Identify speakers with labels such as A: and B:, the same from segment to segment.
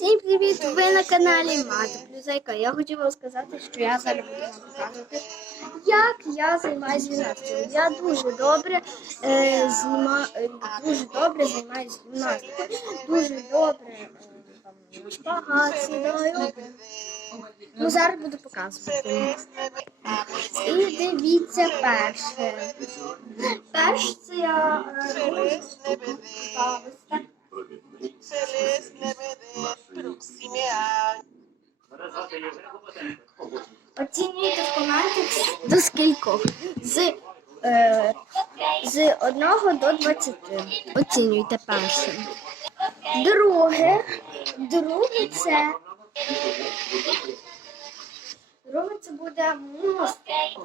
A: Всім привіт! Ви на каналі Мати Плюзайка. Я хотів вам сказати, що я зараз буду вам показувати, як я займаюся гімнастикою. Я дуже добре е, зніма, е, дуже добре займаюся гімнастикою. Дуже добре е, шпагат сідаю. Ну, зараз буду показувати. І дивіться перше. Перше Оцінюйте в коментах до скількох. З, е, з 1 до 20. Оцінюйте перше. Друге. Друге це. Друге це буде мостик.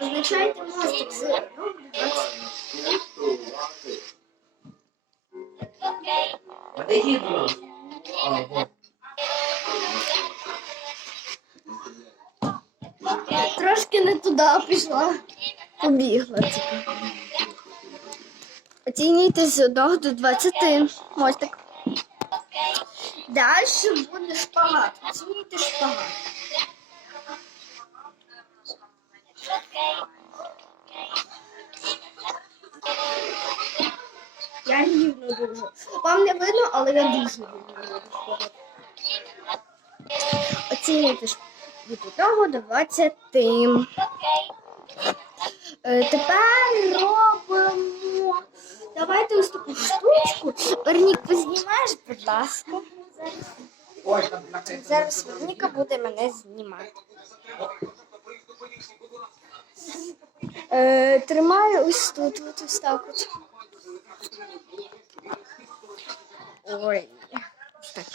A: Означайте мостик з 1 до 20.
B: Подойди, Bruno.
A: Трошки не туди пішла. Побігла, типу. Оцінюйте з 1 до 20. Мостик. Далі буде шпагат. Оцінюйте шпагат. Я рівно дуже. Вам не видно, але я дуже рівно шпагат. Оцінюйте ж від 1 до 20. Е, Тепер робимо. Давайте ось таку штучку. Вернік, познімаєш, будь ласка. Зараз Верніка буде мене знімати. Е, тримаю ось тут, от ось так от. Ой. Так.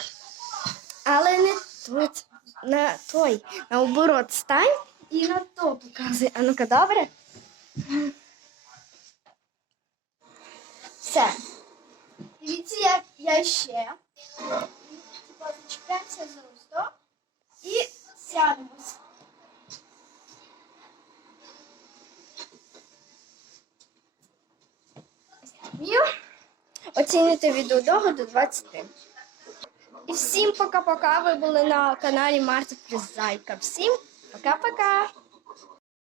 A: Але не тут, на той, наоборот, стань і на то показуй. А ну-ка, добре? Все. Дивіться, як я ще. Типа зачіпляємося за ось і сядемо. Вів. Оцінюйте від 1 до 20. І всім пока-пока. Ви були на каналі Марта Плюс Зайка. Всім пока-пока.